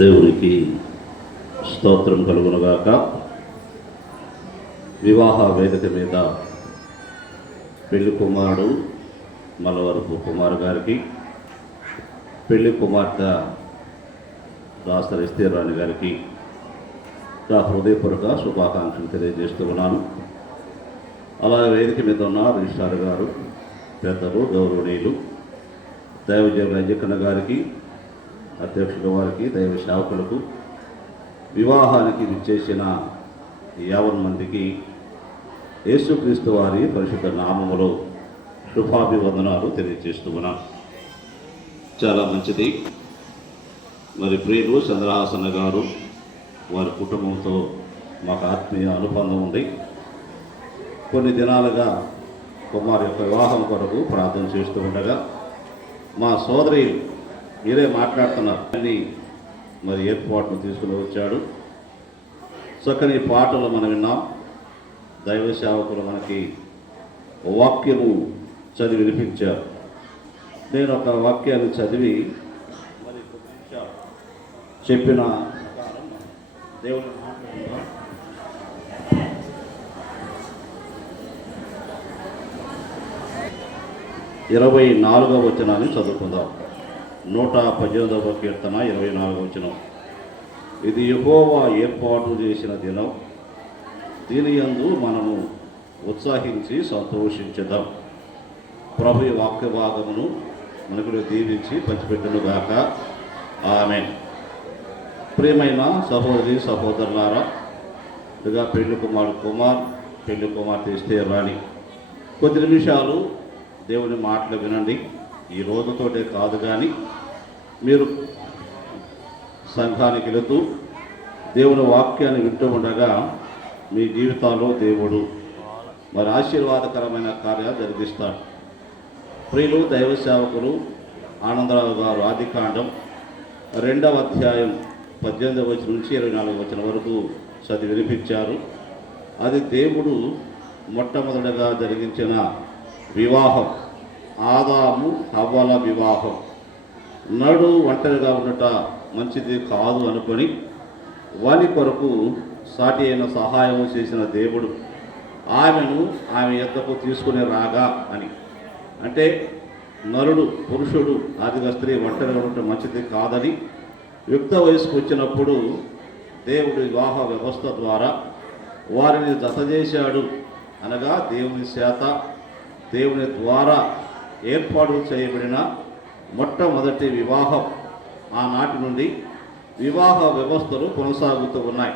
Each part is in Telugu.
దేవునికి స్తోత్రం కలుగునుగాక. వివాహ వేదిక మీద పెళ్లి కుమారుడు మలవరపు కుమార్ గారికి, పెళ్లి కుమార్తె దాసరి ఎస్తేరాణి గారికి నా హృదయపూర్వక శుభాకాంక్షలు తెలియజేస్తూ ఉన్నాను. అలాగే వేదిక మీద ఉన్న రిజిస్ట్రార్ గారు, పెద్దలు, గౌరవనీయులు దైవజన అయ్యక్కన్న గారికి, అధ్యక్షుల వారికి, దైవ సేవకులకు, వివాహానికి విచ్చేసిన 50 మందికి యేసుక్రీస్తు వారి పరిశుద్ధ నామములో శుభాభివందనాలు తెలియజేస్తూ ఉన్నాను. చాలా మంచిది. మరి ప్రియులు చంద్రహాసన గారు, వారి కుటుంబంతో మాకు ఆత్మీయ అనుబంధం ఉంది. కొన్ని దినాలుగా కుమార్ యొక్క వివాహం కొరకు ప్రార్థన చేస్తూ ఉండగా మా సోదరి మీరే మాట్లాడుతున్నారు అని మరి ఏర్పాటును తీసుకుని వచ్చాడు. చక్కని పాటలు మనం విన్నాం. దైవ సేవకులు మనకి వాక్యము చదివి వినిపించారు. నేను ఒక వాక్యాన్ని చదివి మరి చెప్పిన దేవుని 24వ వచనాన్ని చదువుకుందాం. 118వ కీర్తన 24వ వచనం. ఇది యెహోవా ఏర్పాటు చేసిన దినం, దీని యందు మనము ఉత్సాహించి సంతోషించుదాం. ప్రభు వాక్య భాగమును మనకు దీవించి పంచిపెట్టునుగాక. ఆమేన్. ప్రియమైన సహోదరి సహోదరులారా, ఇదిగా పెళ్లి కుమార్, పెళ్లి కుమార్తె ఎస్తేరాణి, కొద్ది నిమిషాలు దేవుని మాటలు వినండి. ఈ రోజుతోటే కాదు కానీ మీరు సంఘానికి వెళుతూ దేవుని వాక్యాన్ని వింటూ ఉండగా మీ జీవితాల్లో దేవుడు మరి ఆశీర్వాదకరమైన కార్యాలు జరిగిస్తాడు. ప్రియులు దైవ సేవకులు ఆనందరావు గారు ఆదికాండం 2వ అధ్యాయం 18వ వచనం నుంచి 24వ వచనం వరకు చదివి వినిపించారు. అది దేవుడు మొట్టమొదటిగా జరిగించిన వివాహం, ఆదాము హవ్వల వివాహం. నడు ఒంటరిగా ఉండట మంచిది కాదు అనుకొని వాని కొరకు సాటి అయిన సహాయం చేసిన దేవుడు ఆమెను ఆమె యొద్దకు తీసుకుని రాగా అని. అంటే నరుడు, పురుషుడు, ఆదిగా స్త్రీ ఒంటరిగా ఉండటం మంచిది కాదని యుక్త వయసుకు వచ్చినప్పుడు దేవుడి వివాహ వ్యవస్థ ద్వారా వారిని జతచేశాడు. అనగా దేవుని చేత, దేవుని ద్వారా ఏర్పాటు చేయబడిన మొట్టమొదటి వివాహం. ఆనాటి నుండి వివాహ వ్యవస్థలు కొనసాగుతూ ఉన్నాయి.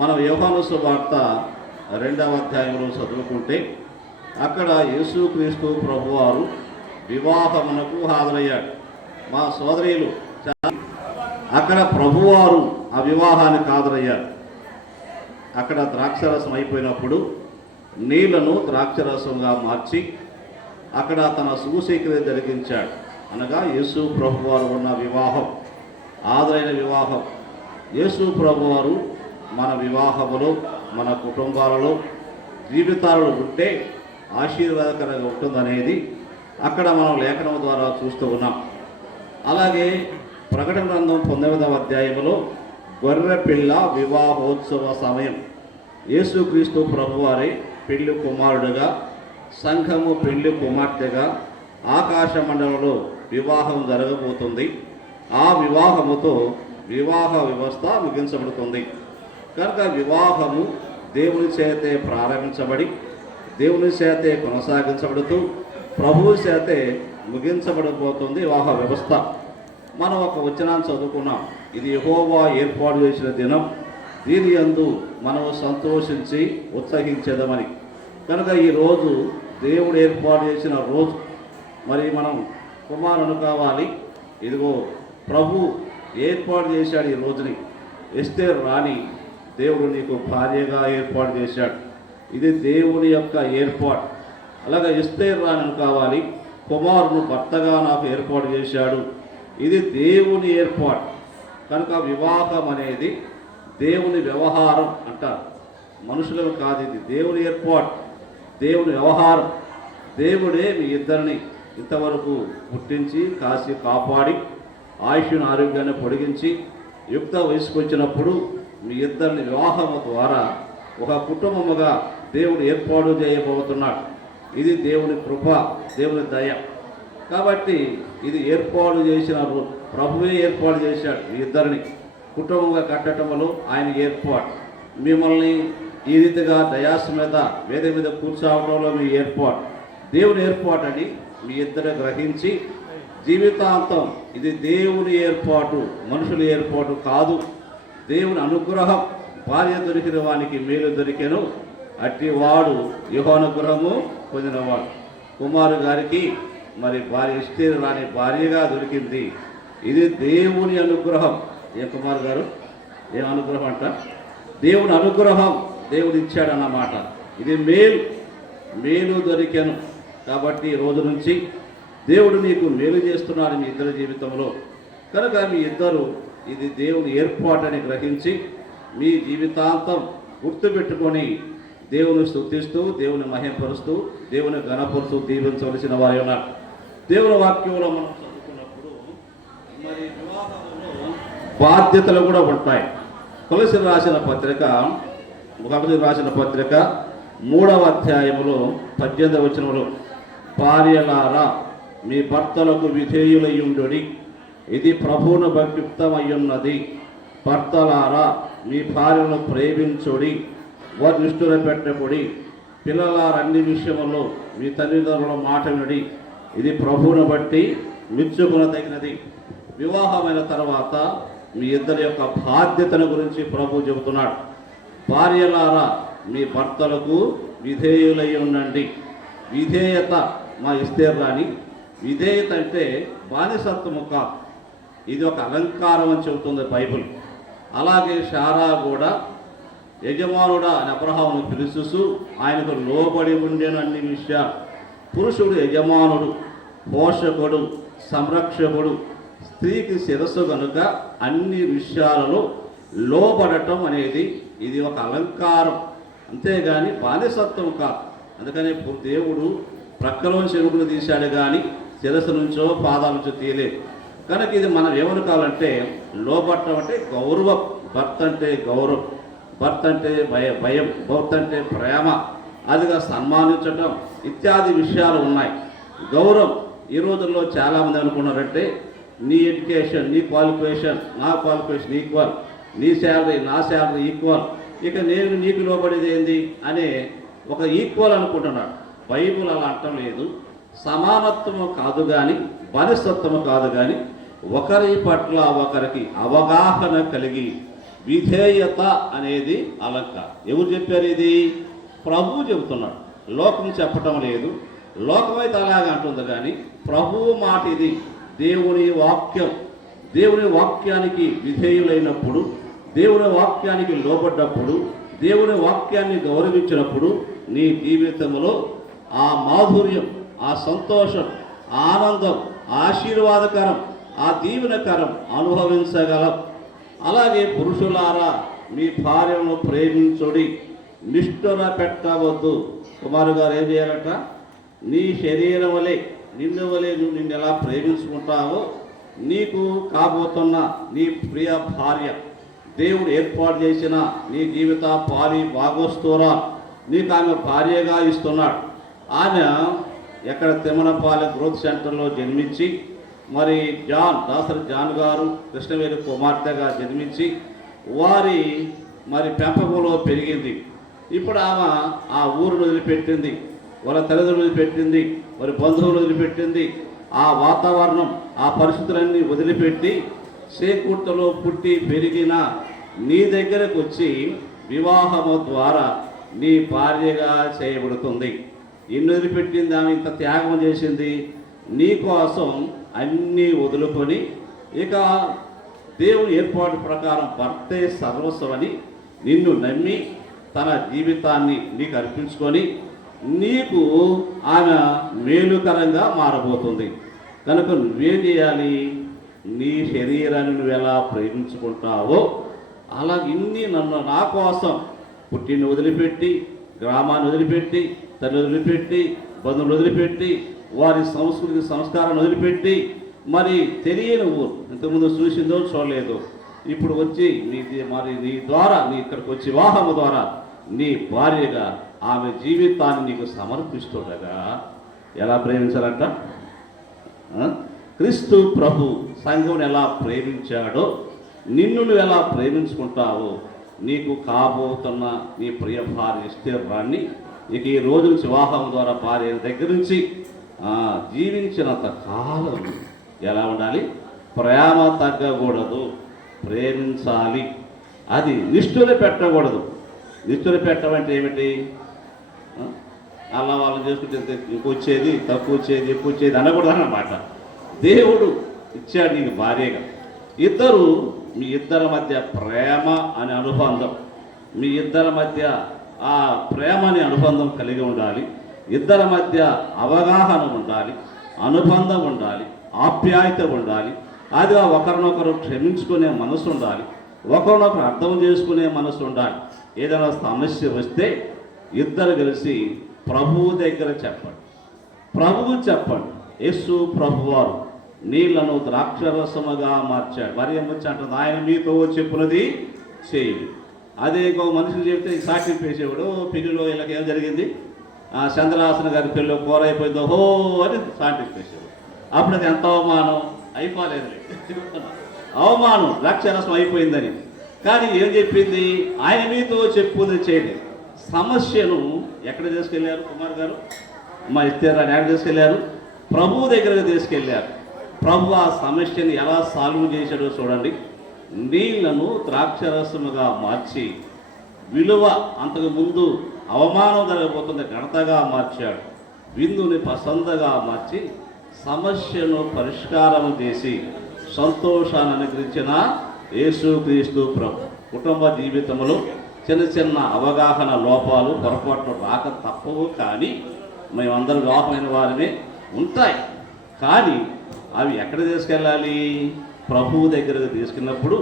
మనం యోహాను సువార్త 2వ అధ్యాయంలో చదువుకుంటే అక్కడ యేసుక్రీస్తు ప్రభువారు వివాహమునకు హాజరయ్యాడు. మా సోదరీలు అక్కడ ప్రభువారు ఆ వివాహానికి హాజరయ్యారు. అక్కడ ద్రాక్షరసం అయిపోయినప్పుడు నీళ్లను ద్రాక్షరసంగా మార్చి అక్కడ తన సూచక్రియ జరిగించాడు. అనగా యేసు ప్రభువారు ఉన్న వివాహం, ఆదరైన వివాహం. యేసు ప్రభువారు మన వివాహములో, మన కుటుంబాలలో, జీవితాలలో ఉంటే ఆశీర్వాదకరంగా ఉంటుందనేది అక్కడ మనం లేఖనం ద్వారా చూస్తూ ఉన్నాం. అలాగే ప్రకటన గ్రంథం 19వ అధ్యాయంలో గొర్రె పిల్ల వివాహోత్సవ సమయం, యేసుక్రీస్తు ప్రభువారి పెళ్లి కుమారుడుగా, సంఘము పెళ్లి కుమార్తెగా ఆకాశ మండలంలో వివాహం జరగబోతుంది. ఆ వివాహముతో వివాహ వ్యవస్థ ముగించబడుతుంది. కనుక వివాహము దేవుని చేతే ప్రారంభించబడి, దేవుని చేతే కొనసాగించబడుతూ, ప్రభువు చేతే ముగించబడబోతుంది వివాహ వ్యవస్థ. మనం ఒక వచనాన్ని చదువుకున్నాం. ఇది యెహోవా ఏర్పాటు చేసిన దినం, దీని యందు మనం సంతోషించి ఉత్సహించేదమని. కనుక ఈరోజు దేవుడు ఏర్పాటు చేసిన రోజు. మరి మనం కుమారుని కావాలి. ఇదిగో ప్రభు ఏర్పాటు చేశాడు ఈ రోజుని. ఎస్తేరు రాణి దేవుడు నీకు భార్యగా ఏర్పాటు చేశాడు. ఇది దేవుని యొక్క ఏర్పాటు. అలాగే ఎస్తేరు రాణిని కావాలి, కుమారుని భర్తగా నాకు ఏర్పాటు చేశాడు. ఇది దేవుని ఏర్పాటు. కనుక వివాహం అనేది దేవుని వ్యవహారం అంటారు. మనుషులకు కాదు, ఇది దేవుని ఏర్పాటు, దేవుని వ్యవహారం. దేవుడే మీ ఇద్దరిని ఇంతవరకు పుట్టించి కాసి కాపాడి ఆయుష్ను ఆరోగ్యాన్ని పొడిగించి యుక్త వయసుకు వచ్చినప్పుడు మీ ఇద్దరిని వివాహము ద్వారా ఒక కుటుంబముగా దేవుడు ఏర్పాటు చేయబోతున్నాడు. ఇది దేవుని కృప, దేవుని దయ. కాబట్టి ఇది ఏర్పాటు చేసిన ప్రభువే ఏర్పాటు చేశాడు. మీ ఇద్దరిని కుటుంబంగా కట్టడంలో ఆయన ఏర్పాటు. మిమ్మల్ని ఈ రీతిగా దయాస మీద వేద మీద కూర్చోవడంలో మీ ఏర్పాటు దేవుని ఏర్పాటు అని మీ ఇద్దరు గ్రహించి జీవితాంతం ఇది దేవుని ఏర్పాటు, మనుషుల ఏర్పాటు కాదు, దేవుని అనుగ్రహం. భార్య దొరికిన వానికి మేలు దొరికెను, అట్టివాడు యెహోవానుగ్రహము పొందినవాడు. కుమారు గారికి మరి భార్య ఎస్తేరు రాని భార్యగా దొరికింది. ఇది దేవుని అనుగ్రహం. ఏ కుమార్ గారు, ఏం అనుగ్రహం అంట? దేవుని అనుగ్రహం దేవుడు ఇచ్చాడన్నమాట. ఇది మేలు దొరికాను. కాబట్టి ఈ రోజు నుంచి దేవుడు నీకు మేలు చేస్తున్నాడు మీ ఇద్దరి జీవితంలో. కనుక మీ ఇద్దరు ఇది దేవుని ఏర్పాటని గ్రహించి మీ జీవితాంతం గుర్తుపెట్టుకొని దేవుని స్తుతిస్తూ, దేవుని మహిమపరుస్తూ, దేవుని ఘనపరుస్తూ దీవించవలసిన వారి ఉన్నారు. దేవుని వాక్యంలో మనం చదువుకున్నప్పుడు మరి వివాహంలో బాధ్యతలు కూడా ఉంటాయి. కొలసీలు రాసిన పత్రిక 3వ అధ్యాయములో 18వ వచనములో, భార్యలారా మీ భర్తలకు విధేయులయ్యుండుడి, ఇది ప్రభువును భక్తియుక్తమయ్యున్నది. భర్తలారా మీ భార్యను ప్రేమించుడి, వారి నిష్ఠుర పెట్టబడి. పిల్లలారా అన్ని విషయములో మీ తల్లిదండ్రుల మాట వినడి, ఇది ప్రభువును బట్టి మెచ్చుకొనదగినది. వివాహమైన తర్వాత మీ ఇద్దరి యొక్క బాధ్యతల గురించి ప్రభు చెబుతున్నాడు. భార్యలారా మీ భర్తలకు విధేయులై ఉండండి. విధేయత మా ఎస్తేరు రాని, విధేయత అంటే బానిసత్వము కాదు, ఇది ఒక అలంకారం అని చెబుతుంది బైబిల్. అలాగే శారా కూడా యజమానుడా అని అబ్రహామును పిలుస్తూ ఆయనకు లోబడి ఉండేను అన్ని విషయాలు. పురుషుడు యజమానుడు, పోషకుడు, సంరక్షకుడు, స్త్రీకి శిరస్సు కనుక అన్ని విషయాలలో లోబడటం అనేది ఇది ఒక అలంకారం, అంతేగాని బానిసత్వం కాదు. అందుకని దేవుడు ప్రక్కలోంచి ఎముకలు తీశాడు కానీ శిరస్సు నుంచో పాదాల నుంచో తీయలేదు. కనుక ఇది మనం ఏమనుకోవాలంటే లోబడటం అంటే గౌరవం. భర్త అంటే గౌరవం, భర్త అంటే భయం, భర్త అంటే ప్రేమ, అదిగా సన్మానించటం ఇత్యాది విషయాలు ఉన్నాయి. గౌరవం ఈ రోజుల్లో చాలామంది అనుకున్నారంటే నీ ఎడ్యుకేషన్, నీ క్వాలిఫికేషన్, నా క్వాలిఫికేషన్ ఈక్వల్, నీ శాలరీ నా శాలరీ ఈక్వల్, ఇక నేను నీకు లోబడేది ఏంది అనే ఒక ఈక్వల్ అనుకుంటున్నాడు. బైబుల్ అలా అంటం లేదు. సమానత్వము కాదు కానీ బానిసత్వము కాదు కానీ ఒకరి పట్ల ఒకరికి అవగాహన కలిగి విధేయత అనేది అలంకారం. ఎవరు చెప్పారు? ఇది ప్రభువు చెబుతున్నాడు, లోకం చెప్పటం లేదు. లోకమైతే అలాగే అంటుంది కానీ ప్రభువు మాట ఇది. దేవుని వాక్యం, దేవుని వాక్యానికి విధేయులైనప్పుడు, దేవుని వాక్యానికి లోబడ్డప్పుడు, దేవుని వాక్యాన్ని గౌరవించినప్పుడు నీ జీవితంలో ఆ మాధుర్యం, ఆ సంతోషం, ఆనందం, ఆశీర్వాదకరం, ఆ దీవెనకరం అనుభవించగలం. అలాగే పురుషులారా మీ భార్యను ప్రేమించుడి, నిష్ఠుర పెట్టవద్దు. కుమారు గారు ఏం చేయాలట? నీ శరీరం వలె నిన్ను వలె నువ్వు నిన్ను ఎలా ప్రేమించుకుంటావో నీకు కాబోతున్న నీ ప్రియ భార్య, దేవుడు ఏర్పాటు చేసిన నీ జీవిత భాగోస్తూరా నీకు ఆమె భార్యగా ఇస్తున్నాడు. ఆమె ఎక్కడ తిమ్మనపాలెం గ్రోత్ సెంటర్లో జన్మించి మరి దాసరి జాన్ గారు కృష్ణవేణి కుమార్తెగా జన్మించి వారి మరి పెంపకంలో పెరిగింది. ఇప్పుడు ఆమె ఆ ఊరును వదిలిపెట్టింది, వాళ్ళ తల్లిదండ్రులు వదిలిపెట్టింది, మరి బంధువులు వదిలిపెట్టింది, ఆ వాతావరణం, ఆ పరిస్థితులన్నీ వదిలిపెట్టి సేకూర్తలో పుట్టి పెరిగిన నీ దగ్గరకు వచ్చి వివాహము ద్వారా నీ భార్యగా చేయబడుతుంది. ఎన్ని వదిలిపెట్టింది ఆమె, ఇంత త్యాగం చేసింది నీ కోసం. అన్నీ వదులుకొని ఇక దేవుని ఏర్పాటు ప్రకారం భర్తే సర్వస్వమని నిన్ను నమ్మి తన జీవితాన్ని నీకు అర్పించుకొని నీకు ఆమె మేలుకరంగా మారబోతుంది. కనుక నువ్వేం చేయాలి? నీ శరీరాన్ని నువ్వు ఎలా ప్రేమించుకుంటావో అలా ఇన్ని నా కోసం పుట్టిని వదిలిపెట్టి, గ్రామాన్ని వదిలిపెట్టి, తల్లి వదిలిపెట్టి, బంధువులు వదిలిపెట్టి, వారి సంస్కృతి సంస్కారాన్ని వదిలిపెట్టి, మరి తెలియని ఊరు, ఇంతకుముందు చూసిందో చూడలేదు, ఇప్పుడు వచ్చి మరి నీ ద్వారా నీ ఇక్కడికి వచ్చి వివాహము ద్వారా నీ భార్యగా ఆమె జీవితాన్ని నీకు సమర్పిస్తుండగా ఎలా ప్రేమించాలంట? క్రీస్తు ప్రభు సంఘమును ఎలా ప్రేమించాడో నిన్ను నువ్వు ఎలా ప్రేమించుకుంటావో నీకు కాబోతున్న నీ ప్రియ భార్య ఎస్తేరాన్ని ఇక ఈ రోజు నుంచి వివాహం ద్వారా భార్య దగ్గర నుంచి జీవించినంత కాలం ఎలా ఉండాలి? ప్రేమ తగ్గకూడదు, ప్రేమించాలి. అది నిష్ఠుర పెట్టకూడదు. నిష్ఠుర పెట్టమంటే ఏమిటి? అలా వాళ్ళు చేసుకుంటే ఇంకొచ్చేది తక్కువ వచ్చేది ఎక్కువ వచ్చేది అనకూడదు అన్నమాట. దేవుడు ఇచ్చాడు నీకు భార్యగా. మీ ఇద్దరి మధ్య ప్రేమ అనే అనుబంధం, మీ ఇద్దరి మధ్య ఆ ప్రేమ అనే అనుబంధం కలిగి ఉండాలి. ఇద్దరి మధ్య అవగాహన ఉండాలి, అనుబంధం ఉండాలి, ఆప్యాయత ఉండాలి. అది ఒకరినొకరు క్షమించుకునే మనసు ఉండాలి, ఒకరినొకరు అర్థం చేసుకునే మనసు ఉండాలి. ఏదైనా సమస్య వస్తే ఇద్దరు కలిసి ప్రభువు దగ్గర చెప్పండి. ప్రభువు చెప్పండి. యేసు ప్రభువారు నీళ్లను ద్రాక్షరసముగా మార్చాడు. మరి ఏమొచ్చి అంటుంది, ఆయన మీతో చెప్పున్నది చేయండి. అదే ఇంకో మనుషులు చెప్తే సాక్షి పేసేవాడు, పెళ్లిలో వీళ్ళకి ఏం జరిగింది, చంద్రహాసన్ గారి పెళ్ళిలో కూర అయిపోయిందో హో అని సాక్షి పేసేవాడు. అప్పుడు అది ఎంత అవమానం అయిపోలేదు, అవమానం, ద్రాక్షరసం అయిపోయిందని. కానీ ఏం చెప్పింది, ఆయన మీతో చెప్పున్నది చేయండి. సమస్యను ఎక్కడ తీసుకెళ్లారు కుమార్ గారు? మా ఇస్తేరాన్ని ఎక్కడ తీసుకెళ్లారు? ప్రభువు దగ్గరకు తీసుకెళ్లారు. ప్రభు ఆ సమస్యని ఎలా సాల్వ్ చేశాడో చూడండి. నీళ్లను ద్రాక్షరసముగా మార్చి, విలువ అంతకు ముందు అవమానం జరగబోతుంది ఘనతగా మార్చాడు. విందుని పసందగా మార్చి సమస్యను పరిష్కారం చేసి సంతోషాన్ని అనుగ్రహించిన యేసుక్రీస్తు ప్రభు. కుటుంబ జీవితంలో చిన్న చిన్న అవగాహన లోపాలు పొరపాట్లు రాక తప్పవు. కానీ మేమందరం వివాహమైన వారినే ఉంటాయి. కానీ అవి ఎక్కడ తీసుకెళ్ళాలి? ప్రభువు దగ్గరకు తీసుకున్నప్పుడు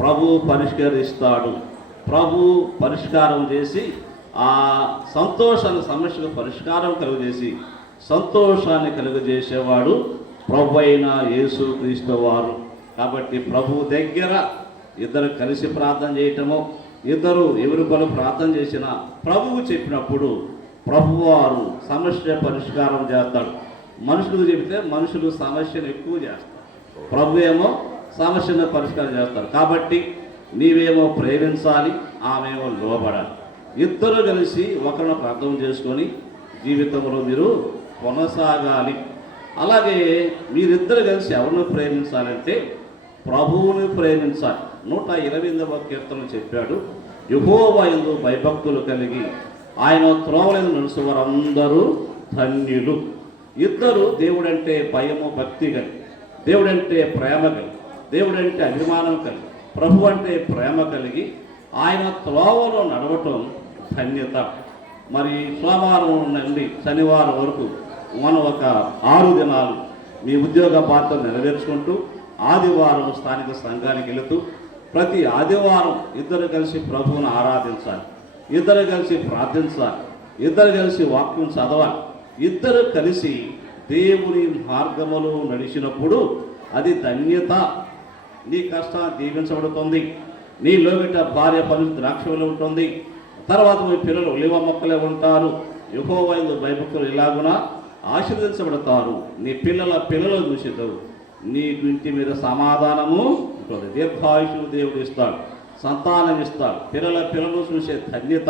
ప్రభువు పరిష్కరిస్తాడు. ప్రభు పరిష్కారం చేసి ఆ సంతోషాన్ని, సమస్యకు పరిష్కారం కలుగజేసి సంతోషాన్ని కలుగజేసేవాడు ప్రభు అయిన యేసుక్రీస్తు వారు. కాబట్టి ప్రభువు దగ్గర ఇద్దరు కలిసి ప్రార్థన చేయటము, ఇద్దరు ఎవరి కొరకు ప్రార్థన చేసినా ప్రభువు చెప్పినప్పుడు ప్రభువారు సమస్య పరిష్కారం చేస్తాడు. మనుషులకు చెబితే మనుషులు సమస్యను ఎక్కువ చేస్తారు, ప్రభు ఏమో సమస్యను పరిష్కారం చేస్తారు. కాబట్టి నీవేమో ప్రేమించాలి, ఆమెమో లోబడాలి. ఇద్దరు కలిసి ఒకరినొక అర్థం చేసుకొని జీవితంలో మీరు కొనసాగాలి. అలాగే మీరిద్దరు కలిసి ఎవరిని ప్రేమించాలంటే ప్రభువుని ప్రేమించాలి. 128వ కీర్తన చెప్పాడు, యెహోవా యందు భయభక్తులు కలిగి ఆయన త్రోవలను నడుచు వారందరూ ధన్యులు. ఇద్దరు దేవుడంటే భయము భక్తి కలిగి, దేవుడంటే ప్రేమ కలిగి, దేవుడంటే అభిమానం కలిగి, ప్రభు అంటే ప్రేమ కలిగి ఆయన త్రోవలో నడవటం ధన్యత. మరి సోమవారం నుండి శనివారం వరకు మనం ఒక 6 దినాలు మీ ఉద్యోగ బాధ్యతలు నెరవేర్చుకుంటూ ఆదివారం స్థానిక సంఘానికి వెళుతూ ప్రతి ఆదివారం ఇద్దరు కలిసి ప్రభువును ఆరాధించాలి, ఇద్దరు కలిసి ప్రార్థించాలి, ఇద్దరు కలిసి వాక్యం చదవాలి. ఇద్దరు కలిసి దేవుని మార్గములో నడిచినప్పుడు అది ధన్యత. నీ కష్టాన్ని దీవించబడుతుంది, నీ లోగిట భార్య పని ద్రాక్షలో ఉంటుంది, తర్వాత మీ పిల్లలు ఒలివ మొక్కలే ఉంటారు. యెహోవా యందు భయభక్తులు ఇలాగున ఆశీర్వదించబడతారు. నీ పిల్లలు చూసేదావు, నీకు ఇంటి మీద సమాధానము ఉంటుంది, దీర్ఘాయుషు దేవుడు ఇస్తాడు, సంతానం ఇస్తాడు, పిల్లలు చూసే ధన్యత.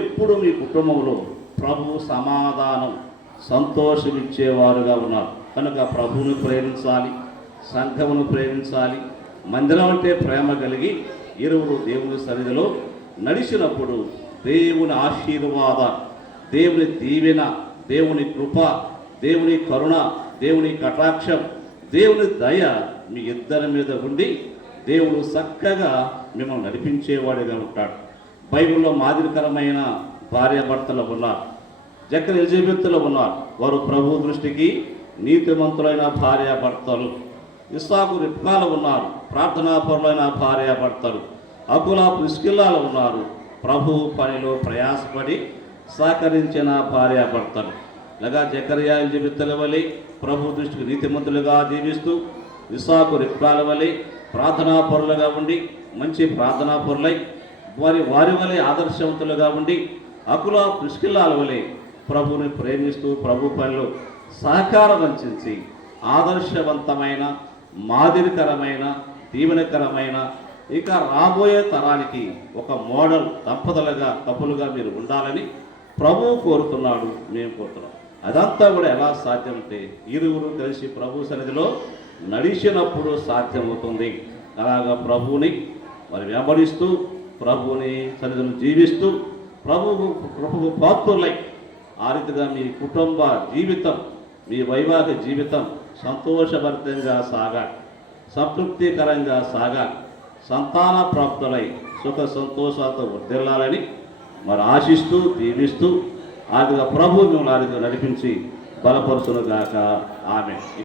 ఎప్పుడు మీ కుటుంబంలో ప్రభు సమాధానం, సంతోషం ఇచ్చేవారుగా ఉన్నారు. కనుక ప్రభువును ప్రేమించాలి, సంఘమును ప్రేమించాలి. మందిరం అంటే ప్రేమ కలిగి ఇరువురు దేవుని సన్నిధిలో నడిచినప్పుడు దేవుని ఆశీర్వాద, దేవుని దీవెన, దేవుని కృప, దేవుని కరుణ, దేవుని కటాక్షం, దేవుని దయ మీ ఇద్దరి మీద ఉండి దేవుడు చక్కగా మిమ్మల్ని నడిపించేవాడిగా ఉంటాడు. బైబిల్లో మాదిరికరమైన భార్యాభర్తలు ఉన్నారు, జక్కర ఎలిజబెత్తులు ఉన్నారు. వారు ప్రభు దృష్టికి నీతిమంతులైన భార్యాభర్తలు. ఇస్సాకు రిబ్కాలు ఉన్నారు, ప్రార్థనాపరులైన భార్యాభర్తలు. అకులా ప్రిస్కిల్లాలు ఉన్నారు, ప్రభు పనిలో ప్రయాసపడి సహకరించిన భార్యాభర్తలు. ఇలాగా జకర్యా ఎలిజబెత్తుల వలె ప్రభు దృష్టికి నీతిమంతులుగా జీవిస్తూ, ఇస్సాకు రిబ్కాల వలె ప్రార్థనాపరులుగా ఉండి మంచి ప్రార్థనాపరులై వారి వలె ఆదర్శవంతులుగా ఉండి అకుల పుష్కిల్లాల వలె ప్రభుని ప్రేమిస్తూ ప్రభు పనిలో సహకారం అందించి ఆదర్శవంతమైన మాదిరికరమైన దీవెనకరమైన ఇక రాబోయే తరానికి ఒక మోడల్ దంపతులుగా కపులుగా మీరు ఉండాలని ప్రభువు కోరుతున్నాడు, మేము కోరుతున్నాం. అదంతా కూడా ఎలా సాధ్యమంటే ఇరువురు కలిసి ప్రభు సన్నిధిలో నడిచినప్పుడు సాధ్యమవుతుంది. అలాగా ప్రభువుని మరి వెంబడిస్తూ ప్రభువుని సన్నిధిని జీవిస్తూ ప్రభువు పాత్రులై ఆ రీతిగా మీ కుటుంబ జీవితం, మీ వైవాహిక జీవితం సంతోషభరితంగా సాగాలి, సంతృప్తికరంగా సాగాలి, సంతాన ప్రాప్తులై సుఖ సంతోషాలతో వర్ధిల్లాలని మరి ఆశిస్తూ దీవిస్తూ ఆదిగా ప్రభు మిమ్మల్ని ఆదిగా నడిపించి బలపరుచునుగాక. ఆమె